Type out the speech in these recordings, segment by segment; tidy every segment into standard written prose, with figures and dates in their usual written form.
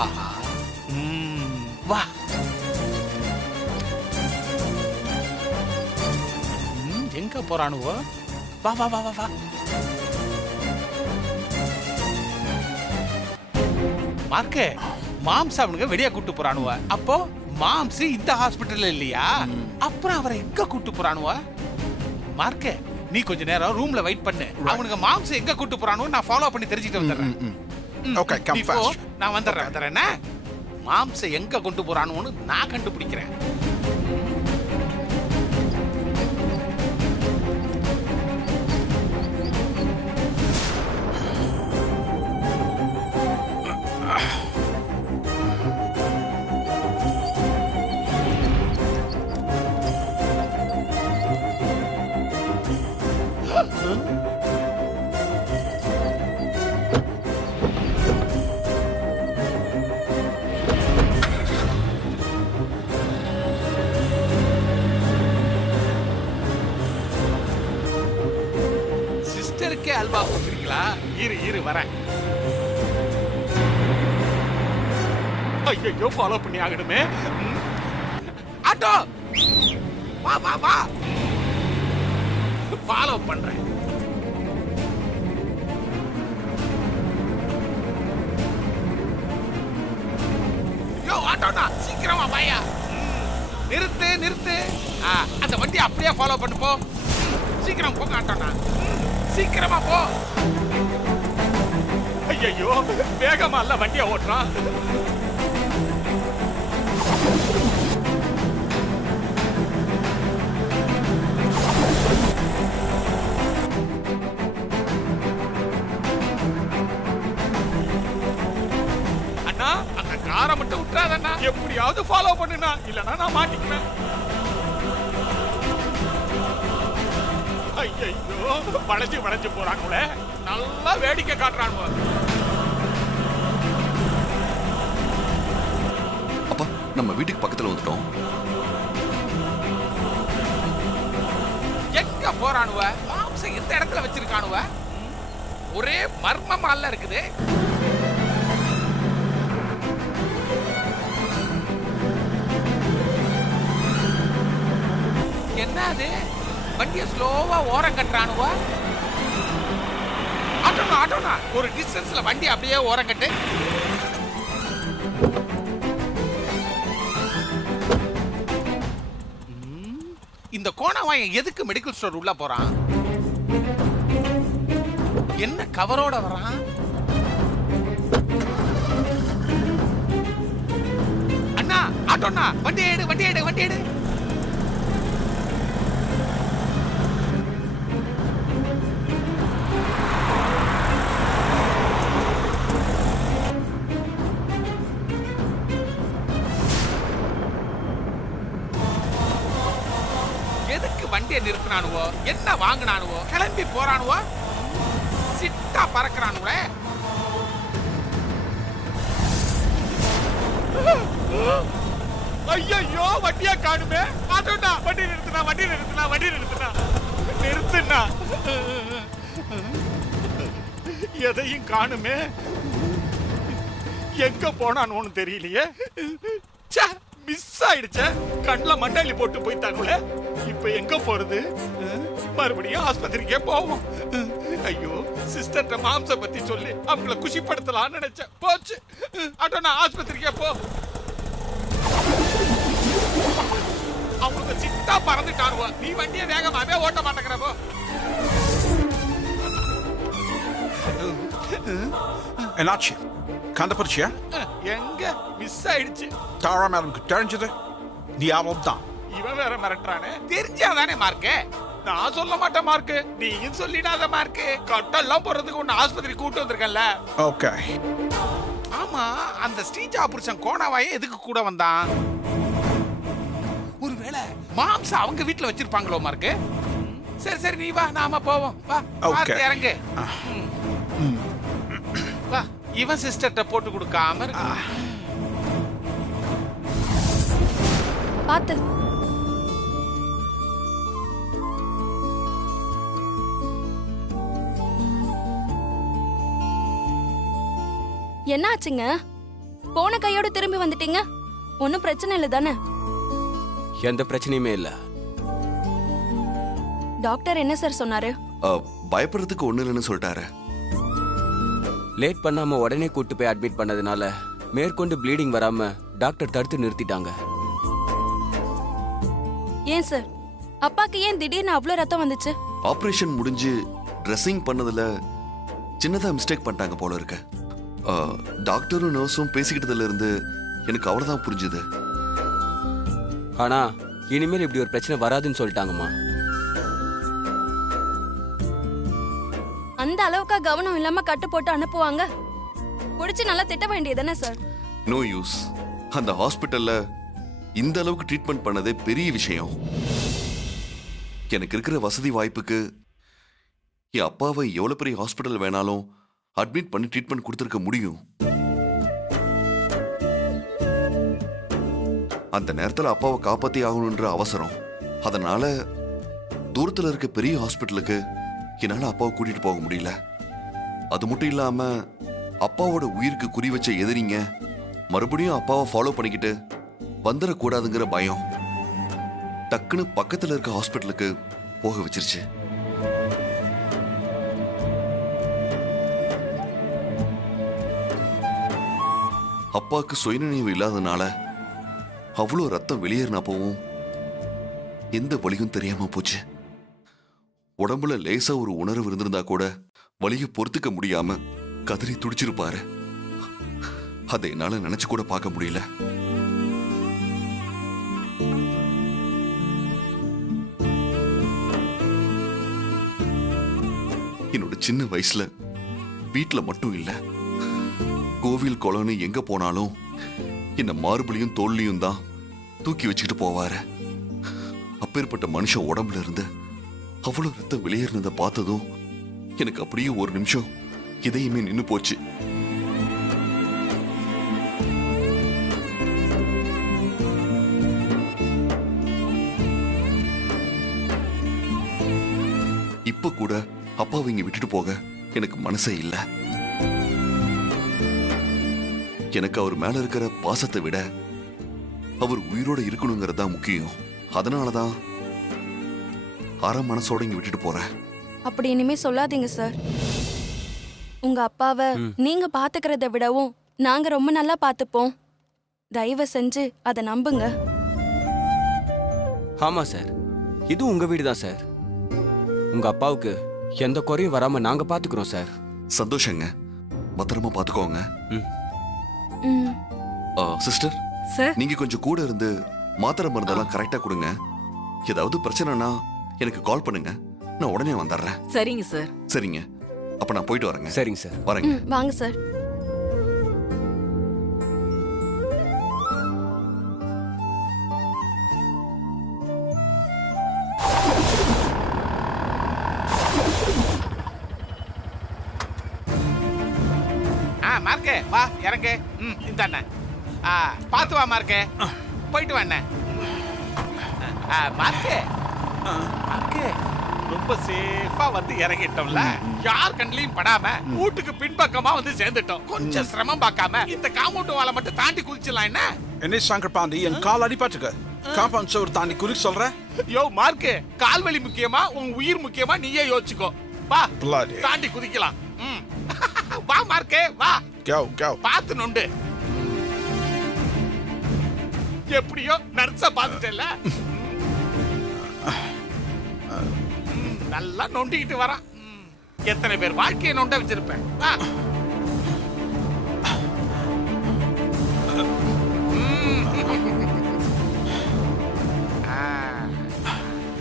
ஆஹா. வா. எங்க போறானுவோ? வா வா வா வா வா. மார்க்கே, மாம்ஸ் அவனுங்க வெளியே கூட்டு போறானுவ. அப்போ மாம்ஸ் இந்த ஹாஸ்பிட்டல்ல இல்லையா? அப்புறம் அவரை எங்க கூட்டு போறானுவ? மார்க்கே, நீ கொஞ்ச நேரம் ரூம்ல வெயிட் பண்ணு. அவனுங்க மாம்ஸ் எங்க கூட்டு போறானோ நான் ஃபாலோ பண்ணி தெரிஞ்சிட்டு வந்துடுறேன். Okay, come fast. நான் வந்துடுறேன். மாம்ஸ் எங்க கொண்டு போறானோன்னு நான் கண்டுபிடிக்கிறேன். சிஸ்டருக்கே அல்வா கொடுக்குறீங்களா? இரு வரேன். ஐயோ, ஃபாலோ பண்ணி ஆகணுமே. ஆட்டோ, வா வா வா. ஃபாலோ பண்றேன். யோ ஆட்டோண்ணா, சீக்கிரமா வாயா. நிறுத்து. அந்த வண்டி அப்படியே ஃபாலோ பண்ணு போ. சீக்கிரம் போங்க ஆட்டோண்ணா, சீக்கிரமா போ. ஐயோ, வேகமா இல்ல வண்டியை ஓட்டுறான். அண்ணா, அந்த காரை மட்டும் விட்டுறாதண்ணா. எப்படியாவது ஃபாலோ பண்ணுனா, இல்லனா நான் மாட்டிக்குவேன். ஐயோ, வளைஞ்சு போறாங்களே. நல்லா வேடிக்கை காட்டுறானுவ. அப்பா, நம்ம வீட்டுக்கு பக்கத்துல வந்துட்டோம். எங்க போறானுவ? மாம்ச எந்த இடத்துல வச்சிருக்கானுவ? ஒரே மர்மமால இருக்குது. என்ன அது? வண்டியை ஸ்லோவா ஓரம் கட்டுறானுவா? ஆட்டோனா ஒரு டிஸ்டன்ஸ்ல வண்டி அப்படியே ஓரம் கட்டு. இந்த கோணவாயன் எதுக்கு மெடிக்கல் ஸ்டோர் உள்ள போறான்? என்ன கவரோட வரான்? அண்ணா, ஆட்டோனா, வண்டி எடு. எதுக்கு வண்டியை நிறுத்தினானுவோ? என்ன வாங்கினானுவோ? கிளம்பி போறானுவோ? சிட்டா பறக்கிறானுவே. ஐயோ, வண்டியா காணுமே. ஆட்டோண்ணா, வண்டி நிறுத்துனா. எதையும் காணுமே. எங்க போனான்னு தெரியலையே. மிஸ் ஆயிடுச்சே. கண்ணுல மண்ணள்ளி போட்டு போயிட்டாங்களே. இப்ப எங்க போறது? மறுபடியும் ஆஸ்பத்திரிக்கே போவோம். ஐயோ, சிஸ்டர்ட்ட மாம்ச பத்தி சொல்லி அவங்கள குஷிப்படுத்தலாம்னு நினைச்சேன். போச்சு. ஆட்டோண்ணா, ஆஸ்பத்திரிக்கே போ. அவங்களுக்கு சிட்டா பறந்துட்டாருவா. நீ வண்டியை வேகமாவே ஓட்ட மாட்டேங்கிறப்போ. என்னாச்சு? கண்டுபிடிச்சியா? எங்க மிஸ் ஆயிடுச்சு. தாரா மேடம்க்கு தெரிஞ்சது நீ அவ்வளவுதான். இவன் வேற மிரட்டுறானே. தெரிஞ்சாதானே மார்க்கு. நான் சொல்ல மாட்டேன் மார்க்கு. நீயும் சொல்லிடாத மார்க்கு. கட்டெல்லாம் போறதுக்கு உன்னை ஆஸ்பத்திரி கூட்டு வந்திருக்கேன்ல. ஓகே. ஆமா, அந்த ஸ்ரீஜா புருஷன் கோணாவாயே எதுக்கு கூட வந்தான்? ஒருவேளை மாம்ச அவங்க வீட்டுல வச்சிருப்பாங்களோ மார்க்கு. சரி நீ வா, நாம போவோம். வா, இறங்கு. வா, இவன் சிஸ்டர்ட்ட போட்டு கொடுக்காம பாத்து. என்ன ஆச்சுங்க? போன கையோட திரும்பி வந்துட்டீங்க. ஒன்னும் பிரச்சனை இல்ல தானே? எந்த பிரச்சனையுமே இல்ல. டாக்டர் என்ன சார் சொன்னாரு? பயப்படுறதுக்கு ஒண்ணு இல்லைன்னு சொல்லிட்டாரு. லேட் பண்ணாம உடனே கூட்டு போய் அட்மிட் பண்ணதுனால மேற்கொண்டு ப்ளீடிங் வராம டாக்டர் தடுத்து நிறுத்திட்டாங்க. ஏன் சார், அப்பாக்கு ஏன் திடீர்னு அவ்வளவு ரத்தம் வந்துச்சு? ஆபரேஷன் முடிஞ்சு ட்ரெஸ்ஸிங் பண்ணதுல சின்னதா மிஸ்டேக் பண்ணிட்டாங்க போல இருக்கு. டாக்டரும் நர்ஸும் பேசிக்கிட்டதுல இருந்து எனக்கு அவ்வளவுதான் புரிஞ்சுது. ஆனா இனிமேல் இப்படி ஒரு பிரச்சனை வராதுன்னு சொல்லிட்டாங்கம்மா. அந்த அளவுக்கா கவனம் இல்லாம கட்டு போட்டு அனுப்புவாங்க? புடிச்சு நல்லா திட்ட வேண்டியதானே சார்? No use. அந்த ஹாஸ்பிட்டல்ல இந்த அளவுக்கு ட்ரீட்மெண்ட் பண்ணதே பெரிய விஷயம். எனக்கு இருக்கிற வசதி வாய்ப்புக்கு என் அப்பாவை எவ்வளவு பெரிய ஹாஸ்பிட்டல் வேணாலும் அட்மிட் பண்ணி ட்ரீட்மெண்ட் கொடுத்துருக்க முடியும். அந்த நேரத்தில் அப்பாவை காப்பாத்தி ஆகணுன்ற அவசரம். அதனால தூரத்தில் இருக்க பெரிய ஹாஸ்பிட்டலுக்கு என்னால அப்பாவை கூட்டிட்டு போக முடியல. அது மட்டும் இல்லாம அப்பாவோட உயிருக்கு குறி வச்ச எதிரிங்க மறுபடியும் அப்பாவை ஃபாலோ பண்ணிக்கிட்டு வந்துடக்கூடாதுங்கிற பயம் டக்குன்னு பக்கத்துல இருக்க ஹாஸ்பிட்டலுக்கு போக வச்சிருச்சு. அப்பாவுக்கு சுயநினைவு இல்லாதனால அவ்வளோ ரத்தம் வெளியேறினப்பவும் எந்த வலியும் தெரியாம போச்சு. உடம்புல லேசா ஒரு உணர்வு இருந்திருந்தா கூட வலியை பொறுத்துக்க முடியாம கதறி துடிச்சிருப்பாரு. அதை என்னால நினைச்சு கூட பார்க்க முடியல. என்னோட சின்ன வயசுல வீட்டுல மட்டும் இல்ல, கோவில் குளம்னு எங்க போனாலும் என்ன மார்பிளையும் தோல்லையும் தான் தூக்கி வச்சுக்கிட்டு போவாரு. அப்பேற்பட்ட மனுஷன் உடம்புல இருந்து அவ்வளவு ரத்தம் வெளியேறினதை பார்த்ததும் எனக்கு அப்படியே ஒரு நிமிஷம் இதயமே நின்னு போச்சு. இப்ப கூட அப்பாவை இங்க விட்டுட்டு போக எனக்கு மனசே இல்ல. எனக்கு அவர் மேல இருக்கிற பாசத்தை விட அவர் உயிரோட இருக்கணுங்கிறதா முக்கியம். அதனாலதான் அரை மனசோட இங்க விட்டுட்டு போறேன். அப்படி இனிமே சொல்லாதீங்க சார். உங்க அப்பாவை நீங்க பாத்துக்கிறத விடவும் நாங்க ரொம்ப நல்லா பாத்துப்போம். தயவு செஞ்சு அதை நம்புங்க. ஆமா சார், இது உங்க வீடு தான் சார். உங்க அப்பாவுக்கு எந்த குறையும் வராம நாங்க பாத்துக்கிறோம் சார். சந்தோஷங்க, பத்திரமா பாத்துக்கோங்க. ம். சிஸ்டர் சார், நீங்க கொஞ்சம் கூட இருந்து மாத்திரை மருந்தெல்லாம் கரெக்டா கொடுங்க. ஏதாவது பிரச்சனைனா எனக்கு கால் பண்ணுங்க, நான் உடனே வந்துடுறேன். சரிங்க சார். சரிங்க, அப்ப நான் போயிட்டு வரேங்க. சரிங்க சார். வரேங்க. வாங்க சார். மார்க்கே வா இறங்கு. இந்த அண்ணன் பார்த்து வா மார்க்கே, போயிட்டு வா அண்ணன். மார்க்கே மார்க்கே ரொம்ப சேஃபா வந்து இறங்கிட்டோம்ல, யார் கண்ணிலையும் படாம வீட்டுக்கு பின்பக்கமா வந்து சேர்ந்துட்டோம். கொஞ்சம் சிரமம் பார்க்காம இந்த காம்பவுண்ட் வாலை மட்டும் தாண்டி குதிச்சிடலாம். என்ன என்ன சங்கர் பாண்டி, என் கால் அடிபட்டுக்கு காம்பவுண்ட் சுவர் தாண்டி குதிக்க சொல்ற? யோ மார்க்கே, கால்வலி முக்கியமா உன் உயிர் முக்கியமா நீயே யோசிச்சுக்கோ. வா Bloody. தாண்டி குதிக்கலாம். வா மார்க்கே வா. Go, go. பார்த்து நொண்டு. எப்படியோ நர்ஸ பார்த்துட்டல, நல்லா நொண்டிக்கிட்டு வரான். எத்தனை பேர் வாழ்க்கையை நொண்ட வச்சிருப்பேன். வா.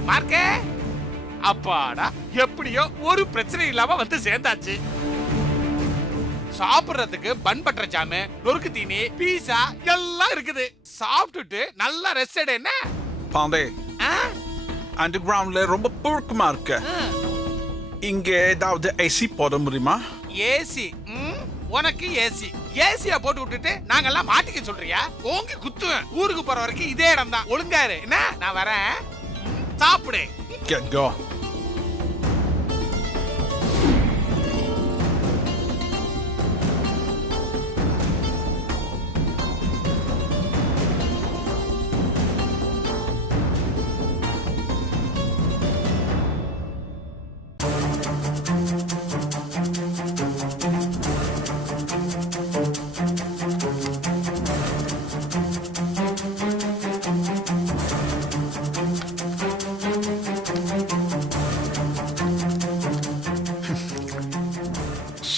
மார்க்கே அப்பாடா, எப்படியோ ஒரு பிரச்சனை இல்லாம வந்து சேர்ந்தாச்சு. சாப்பிடுறதுக்கு பன் பட்டர் ஜாமு, நொறுக்கு தீனி, பீஸா எல்லாம் இருக்குது. சாப்பிட்டுட்டு நல்லா ரெஸ்ட் எடு. என்ன பாண்டே, அண்டர் கிரவுண்ட்ல ரொம்ப புழுக்கமா இருக்கு. இங்க ஏதாவது ஏசி போட முடியுமா? ஏசி? உனக்கு ஏசி? ஏசியா போட்டு விட்டுட்டு நாங்கெல்லாம் மாட்டிக்க சொல்றியா? ஓங்கி குத்துவேன். ஊருக்கு போற வரைக்கும் இதே இடம் தான். ஒழுங்கா இரு. என்ன, நான் வரேன். சாப்பிடு. Get go.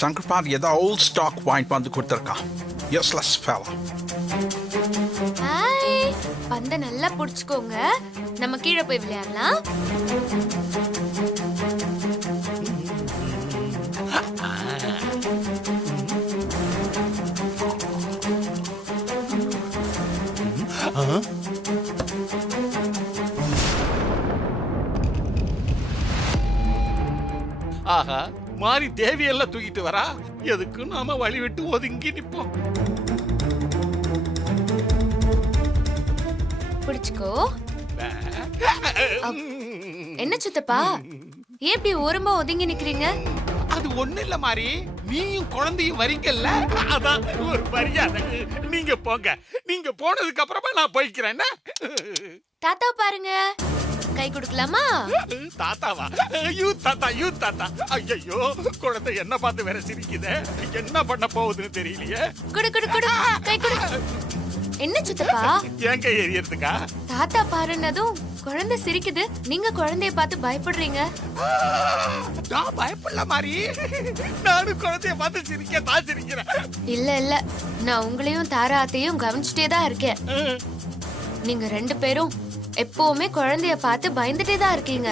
சங்கர்பாத் ஏதோ ஓல்ட் ஸ்டாக் வாங்கிட்டு வந்து கொடுத்துருக்கான். Useless fellow. ஹாய், பந்த நல்லா புடிச்சுக்கோங்க. நம்ம கீழே போய் விளையாடலாம். ஆஹா, மாறி தேவியெல்லாம் தூக்கிட்டு வரா. எதுக்கு நாம வழி விட்டு ஒதுங்கி நிப்போம். புடிச்சுக்கோ. என்ன சித்தப்பா, ஏன் இப்படி ஓரமா ஒதுங்கி நிக்கிறீங்க? அது ஒண்ணு இல்ல மாறி, நீயும் குழந்தையும் வரீங்கல்ல, அதான் ஒரு மரியாதை. நீங்க போங்க, நீங்க போனதுக்கு அப்புறமா நான் போய்க்கிறேன். தாத்தா பாருங்க, கை கொடுக்கலாமா? தாத்தாவா? யூ தாத்தா, யூ தாத்தா. ஐயோ, குழந்தை என்ன பார்த்து வேற சிரிக்குதே. என்ன பண்ண போகுதுன்னு தெரியலையே. குடு குடு குடு, கை குடு. என்ன சித்தப்பா, என் கை எரியறதுக்கா? தாத்தா பாருன்னதும் குழந்தை சிரிக்குது, நீங்க குழந்தைய பார்த்து பயப்படுறீங்க. நான் பயப்படல மாறி, நானும் குழந்தைய பார்த்து சிரிக்க தான் சிரிக்கிறேன். இல்ல இல்ல, நான் உங்களையும் தாராத்தையும் கவனிச்சுட்டே தான் இருக்கேன். நீங்க ரெண்டு பேரும் எப்பவுமே குழந்தைய பார்த்து பயந்துட்டே தான் இருக்கீங்க.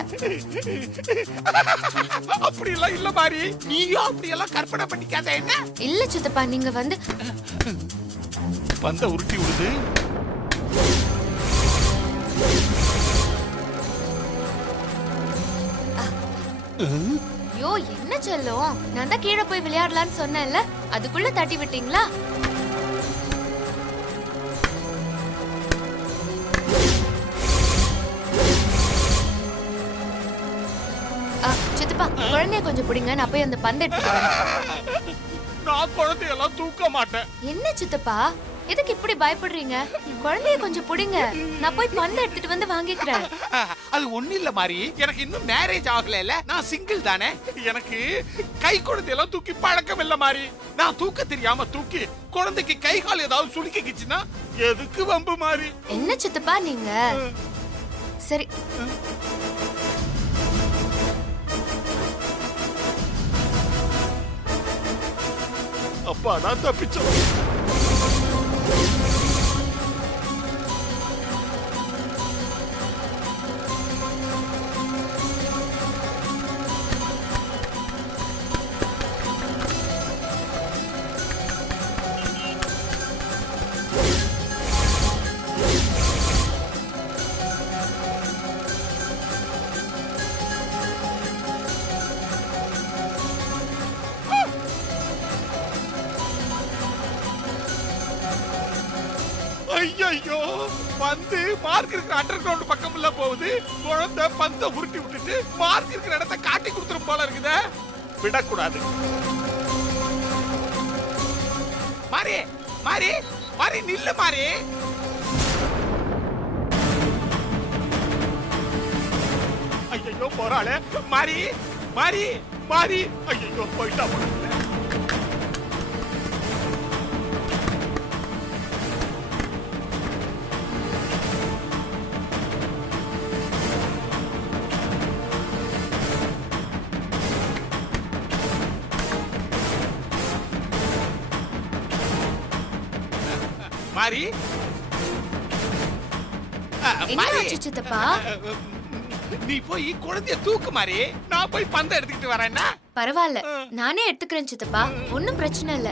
அப்படி எல்லாம் இல்ல மாறி, நீயும் அப்படி எல்லாம் கற்பனை பண்ணிக்காத. என்ன இல்ல சித்தப்பா, நீங்க வந்து பந்த உருட்டி விடுது. ஐயோ, என்ன செல்லம், நான் தான் கீழே போய் விளையாடலான்னு சொன்னேன்ல, அதுக்குள்ள தட்டி விட்டீங்களா? சித்தப்பா, குழந்தைய கொஞ்சம் பிடிங்க, நான் போய் அந்த பந்தை எடுத்துட்டு வரேன். நான் குழந்தையெல்லாம் தூக்க மாட்டேன். என்ன சித்தப்பா, எதுக்கு இப்படி பயப்படுறீங்க? குழந்தைய கொஞ்சம் பிடிங்க, நான் போய் பந்தை எடுத்துட்டு வந்து வாங்கிக்கிறேன். அது ஒண்ணு இல்ல மாறி, எனக்கு இன்னும் மேரேஜ் ஆகல. நான் சிங்கிள் தானே. எனக்கு கை குழந்தையெல்லாம் தூக்கி பழக்கம் இல்ல மாறி. நான் தூக்க தெரியாம தூக்கி குழந்தைக்கு கை கால் ஏதாவது சுளுக்கிச்சுன்னா எதுக்கு வம்பு மாறி? என்ன சித்தப்பா நீங்க? சரி, அப்பா நான் தப்பிச்சோம். ஐயோ, பந்து மார்க் இருக்கிற அண்டர் கிரவுண்ட் பக்கம்ல போகுது. குழந்தை பந்த உருட்டி விட்டுட்டு மார்க் இருக்கிற இடத்தை காட்டி கொடுத்துரும் போல இருக்குதே. விடக்கூடாது. மாறி மாறி மாறி, நில்லு மாறி. ஐயோ, போறாளே. மாறி மாறி மாறி, ஐயோ போயிட்டா போல. மாறி, என்ன ஆச்சு சித்தப்பா? நீ போய் குழந்தைய தூக்கு மாறி, நான் போய் பந்தை எடுத்துக்கிட்டு வரேன்னா. பரவாயில்ல, நானே எடுத்துக்கிறேன் சித்தப்பா, ஒன்னும் பிரச்சனை இல்ல.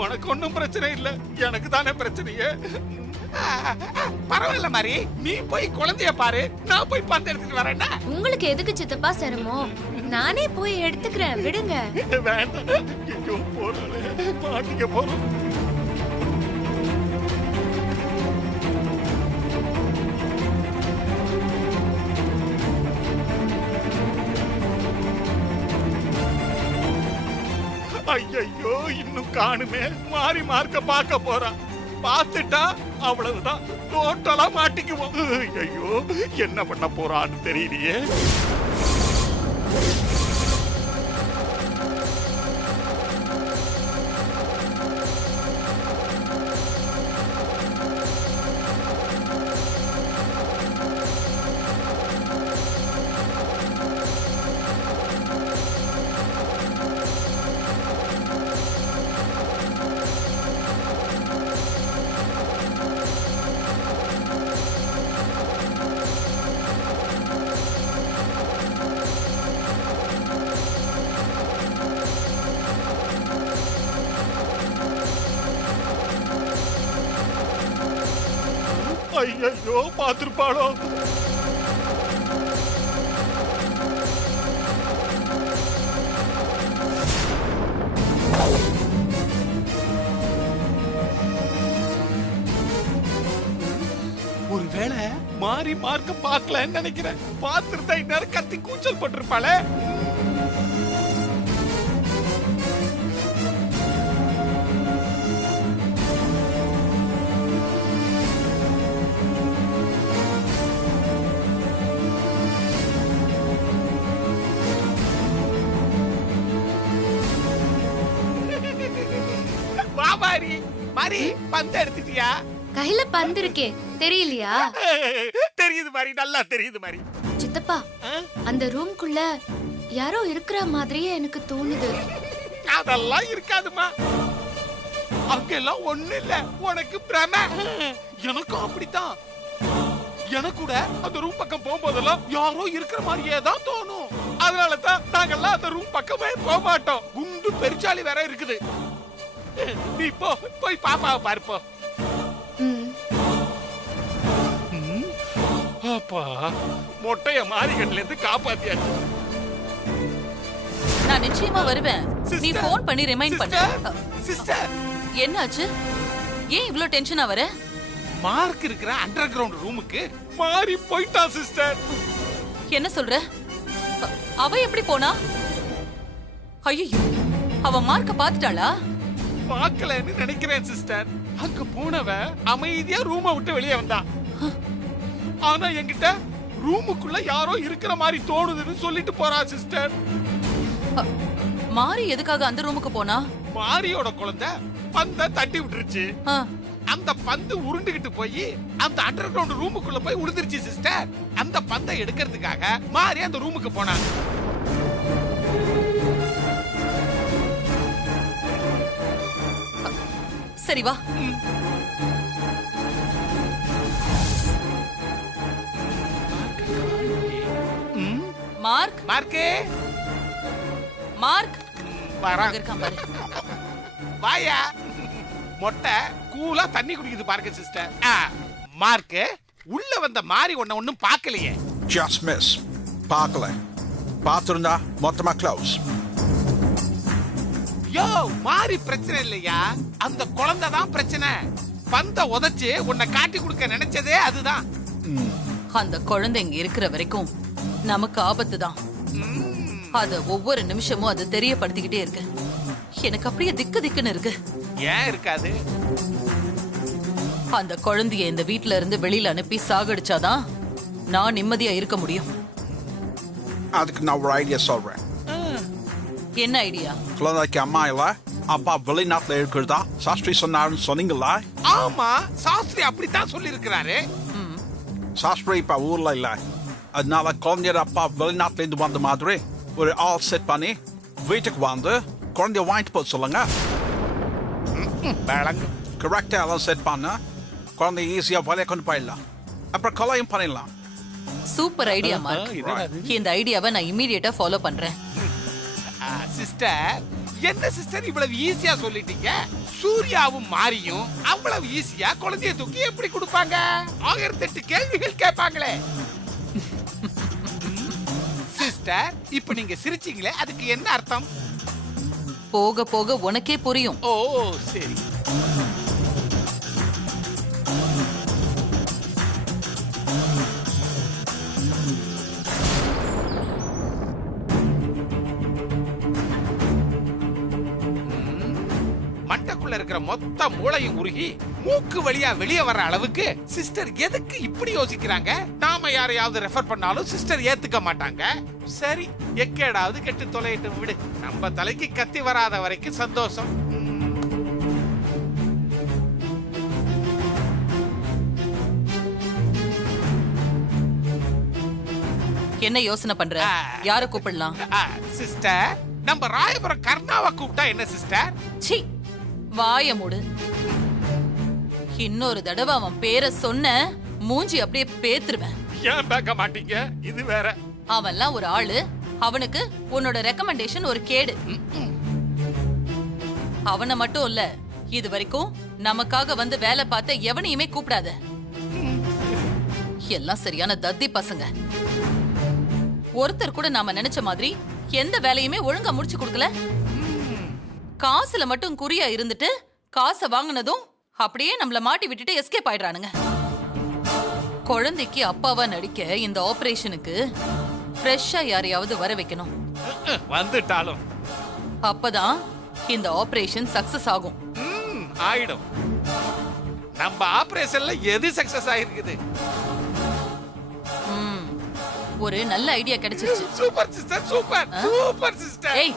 உனக்கு ஒன்னும் பிரச்சனை இல்ல, எனக்கு தானே பிரச்சனையே. பரவாயில்ல மாறி, நீ போய் குழந்தைய பாரு, நான் போய் பந்தை எடுத்துட்டு வரேன்னா. உங்களுக்கு எதுக்கு சித்தப்பா சிரமம்? நானே போய் எடுத்துக்கிறேன், விடுங்க. வேண்டாம். ஐயோ, போறாளே, மாட்டிக்க போறோம். ஐயோ, இன்னும் காணுமே. மாறி மார்க்க பார்க்க போறான். பார்த்துட்டா அவ்வளவுதான், டோட்டலா மாட்டிக்குவோம். ஐயோ, என்ன பண்ண போறான்னு தெரியலையே. ஐயோ பாத்துருப்பாளோ. ஒருவேளை மாறி மார்க்க பார்க்கலன்னு நினைக்கிறேன். பார்த்திருந்தா இந்நேரம் கத்தி கூச்சல் போட்டிருப்பாளே. வா மாறி, மாறி பந்து எடுத்துட்டியா? கையில பந்து இருக்கே, தெரியலையா? தெரியுது மாறி, நல்லா தெரியுது மாறி. சித்தப்பா, அந்த ரூம்குள்ள யாரோ இருக்கிற மாதிரியே எனக்கு தோணுது. அதெல்லாம் இருக்காதுமா, அங்கெல்லாம் ஒண்ணு இல்ல, உனக்கு பிரம. எனக்கும் அப்படித்தான். எனக்கு கூட அந்த ரூம் பக்கம் போகும்போதெல்லாம் யாரோ இருக்கிற மாதிரியே தான் தோணும். அதனாலதான் நாங்கெல்லாம் அந்த ரூம் பக்கமே போக மாட்டோம். குண்டு பெருச்சாலி வேற இருக்குது. நீ போ, போய் பாப்பாவை பாருப்போ. அப்பா, மொட்டைய மாரிகண்ல இருந்து காப்பாத்தியாச்சு. நான் நிச்சயமா வருவேன். நீ போன் பண்ணி ரிமைண்ட் பண்ணு. சிஸ்டர், என்னாச்சு? ஏன் இவ்ளோ டென்ஷனா வர? மார்க் இருக்கிற அண்டர் கிரவுண்ட் ரூமுக்கு மாறி போயிட்டா சிஸ்டர். என்ன சொல்ற? அவ எப்படி போனா? ஐயோ, அவ மார்க்க பாத்துட்டாளா? பார்க்கலன்னு நினைக்கிறேன் சிஸ்டர். அங்க போனவ அமைதியா ரூமை விட்டு வெளியே வந்தா. ஆனா என்கிட்ட ரூமுக்குள்ள யாரோ இருக்கிற மாதிரி தோணுதுன்னு சொல்லிட்டு போறா சிஸ்டர். மாறி எதுக்காக அந்த ரூமுக்கு போனா? மாரியோட குழந்தை பந்த தட்டி விட்டுருச்சு. ஆ, அந்த பந்து உருண்டுகிட்டு போய் அந்த அண்டர் கிரவுண்ட் ரூமுக்குள்ள போய் உளுந்துருச்சு சிஸ்டர். அந்த பந்தை எடுக்கிறதுக்காக மாறி அந்த ரூமுக்கு போனா. சரி வா. மார்க், மார்க்கே, மார்க் வரா. அங்க இருக்கான் பாரு. வாயா. மொட்டை கூலா தண்ணி குடிக்குது பாருங்க சிஸ்டர். மார்க், உள்ள வந்த மாறி ஒண்ணும் பார்க்கலையே. Just miss. பார்க்கல. பார்த்திருந்தா மொத்தமா க்ளோஸ். யோ, மாறி பிரச்சனை இல்லையா, அந்த குழந்தை தான் பிரச்சனை. பந்த உதைச்சு உன்னை காட்டி கொடுக்க நினைச்சதே அதுதான். அந்த குழந்தை இங்க இருக்கிற வரைக்கும் நமக்கு ஆபத்து தான். அத ஒவ்வொரு நிமிஷமும் அது தெரியப்படுத்திக்கிட்டே இருக்கு. எனக்கு அப்படியே திக்கு திக்குன்னு இருக்கு. ஏன் இருக்காது? அந்த குழந்தைய இந்த வீட்ல இருந்து வெளியில அனுப்பி சாகடிச்சாதான் நான் நிம்மதியா இருக்க முடியும். அதுக்கு நான் ஒரு ஐடியா சொல்றேன். என்ன ஐடியா? குழந்தைக்கு அம்மா இல்ல, அப்பா வெளிநாட்டுல இருக்கிறதா சாஸ்திரி சொன்னாருன்னு சொன்னீங்களா? ஆமா, சாஸ்திரி அப்படித்தான் சொல்லி இருக்கிறாரு. சாஸ்திரி இப்ப ஊர்ல இல்ல, அதனால குழந்தையோட அப்பா வெளிநாட்டுல இருந்து வந்த மாதிரி ஒரு ஆள் செட் பண்ணி வீட்டுக்கு வந்து குழந்தைய வாங்கிட்டு போக சொல்லுங்க. கரெக்டா எல்லாம் செட் பண்ண குழந்தை ஈஸியா வலைய கொண்டு போயிடலாம். அப்புறம் கொலையும் பண்ணிடலாம். Super idea mark. இந்த ஐடியாவை நான் இம்மீடியட்டா ஃபாலோ பண்றேன். சிஸ்டர், என்ன சிஸ்டர் இவ்வளவு ஈஸியா சொல்லிட்டீங்க? சூர்யாவும் மாரியும் அவ்வளவு ஈஸியா குழந்தைய தூக்கி எப்படி கொடுப்பாங்க? 1008 கேள்விகள் கேட்பாங்களே. சிஸ்டர், இப்ப நீங்க சிரிச்சீங்களே, அதுக்கு என்ன அர்த்தம்? போக போக உனக்கே புரியும். ஓ சரி. மண்டைக்குள்ள இருக்கிற மொத்த மூளையும் உருகி மூக்கு வழியா வெளியே வர்ற அளவுக்கு சிஸ்டர் எதுக்கு இப்படி யோசிக்கிறாங்க? நாம யாரையாவது ரெஃபர் பண்ணாலும் சிஸ்டர் ஏத்துக்க மாட்டாங்க. சரி, எக்கேடாவது கெட்டு தொலையிட்டு விடு. நம்ம தலைக்கு கத்தி வராத வரைக்கும் சந்தோஷம். என்ன யோசனை பண்ற? யார கூப்பிடலாம்? சிஸ்டர், நம்ம ராயபுரம் கர்ணாவை கூப்பிட்டா என்ன சிஸ்டர்? சி, வாய மூடு. இன்னொரு தடவை அவன் பேரை சொன்ன மூஞ்சி அப்படியே பேத்துருவேன். ஏன் பேக்க மாட்டீங்க? இது வேற. அவன்லாம் ஒரு ஆளு, அவனுக்கு உன்னோட ரெக்கமெண்டேஷன் ஒரு கேடு. அவனை மட்டும் இல்ல, இது வரைக்கும் நமக்காக வந்து வேலை பார்த்த எவனையுமே கூப்பிடாத. எல்லாம் சரியான தத்தி பசங்க. ஒருத்தர் கூட நாம நினைச்ச மாதிரி எந்த வேலையுமே ஒழுங்கா முடிச்சு கொடுக்கல. காசுல மட்டும் குறியா இருந்துட்டு காசை வாங்கினதும் அப்படியே நம்மள மாட்டி விட்டுட்டு எஸ்கேப் ஆயிடுறானுங்க. குழந்தைக்கு அப்பாவா நடிக்க இந்த ஆபரேஷனுக்கு ஃப்ரெஷ்ஷா யாரையாவது வர வைக்கணும். வந்துட்டாலும் அப்பதான் இந்த ஆபரேஷன் சக்சஸ் ஆகும். ஆயிடும். நம்ம ஆபரேஷன்ல எது சக்சஸ் ஆயிருக்குது? ஒரு நல்ல ஐடியா கிடைச்சிருச்சு. Super sister, super super sister. ஏய்,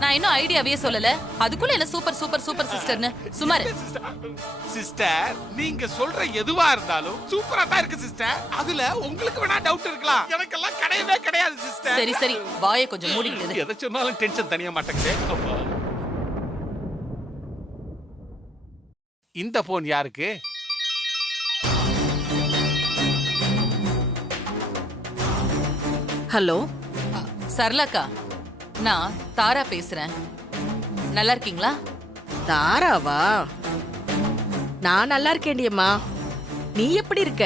நான் இன்னும் ஐடியாவே சொல்லல, அதுக்குள்ள என்ன சூப்பர் சூப்பர் சூப்பர் சிஸ்டர்னு? சுமார். சிஸ்டர், நீங்க சொல்ற எதுவா இருந்தாலும் சூப்பரா தான் இருக்கு சிஸ்டர். அதுல உங்களுக்கு வேணா டவுட் இருக்கலாம், எனக்கெல்லாம் கிடையவே கிடையாது சிஸ்டர். சரி சரி, வாயை கொஞ்சம் மூடிக்கிட்டு. எதை சொன்னாலும் டென்ஷன் தனியா மாட்டேங்குதே. அப்பா. இந்த போன் யாருக்கு? ஹலோ சரளாக்கா, நான் தாரா பேசுறேன். நல்லா இருக்கீங்களா? தாராவா? நான் நல்லா இருக்கேன்டியம்மா. நீ எப்படி இருக்க?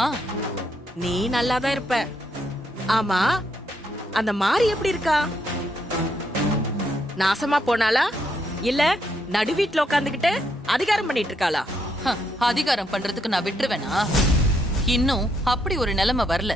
ஆ, நீ நல்லா தான் இருப்ப. ஆமா, அந்த மாரி எப்படி இருக்கா? நாசமா போனாளா இல்ல நடு வீட்டுல உட்காந்துக்கிட்டு அதிகாரம் பண்ணிட்டு இருக்காளா? அதிகாரம் பண்றதுக்கு நான் விட்டுருவேனா? இன்னும் அப்படி ஒரு நிலைமை வரல.